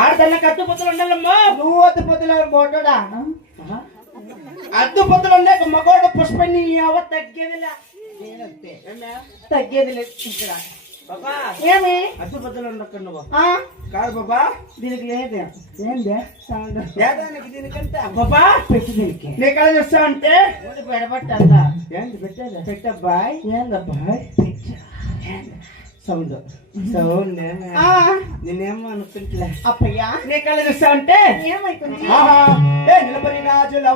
ఆడదన్న కత్తు పొత్తులు ఉండాలమ్మా. నువ్వు అత్తి పొత్తులు బోటోడా అద్దు పొత్తులు ఉండే మగోడు పుష్పని తగ్గేదిలే తగ్గేది ఇక్కడ బాబా. ఏమి అద్దు పొత్తులు ఉండకు నువ్వు ఆ కాదు బాబా. దీనికి లేదు ఏందే సౌండ్ ఏదానికి దీనికంటే బాబా పెట్టి దీనికి నీ కళ చూస్తా అంటే పెడబట్టంతా ఏంటి పెట్టేది పెట్టబ్బాయ్ ఏందబ్బాయ్ సౌండ్ సౌండ్ నేనేమో అనుకుంటులే. అప్పయ్యా నీ కళ చూస్తా అంటే ఏమైతుంది నిలబడి రాజుల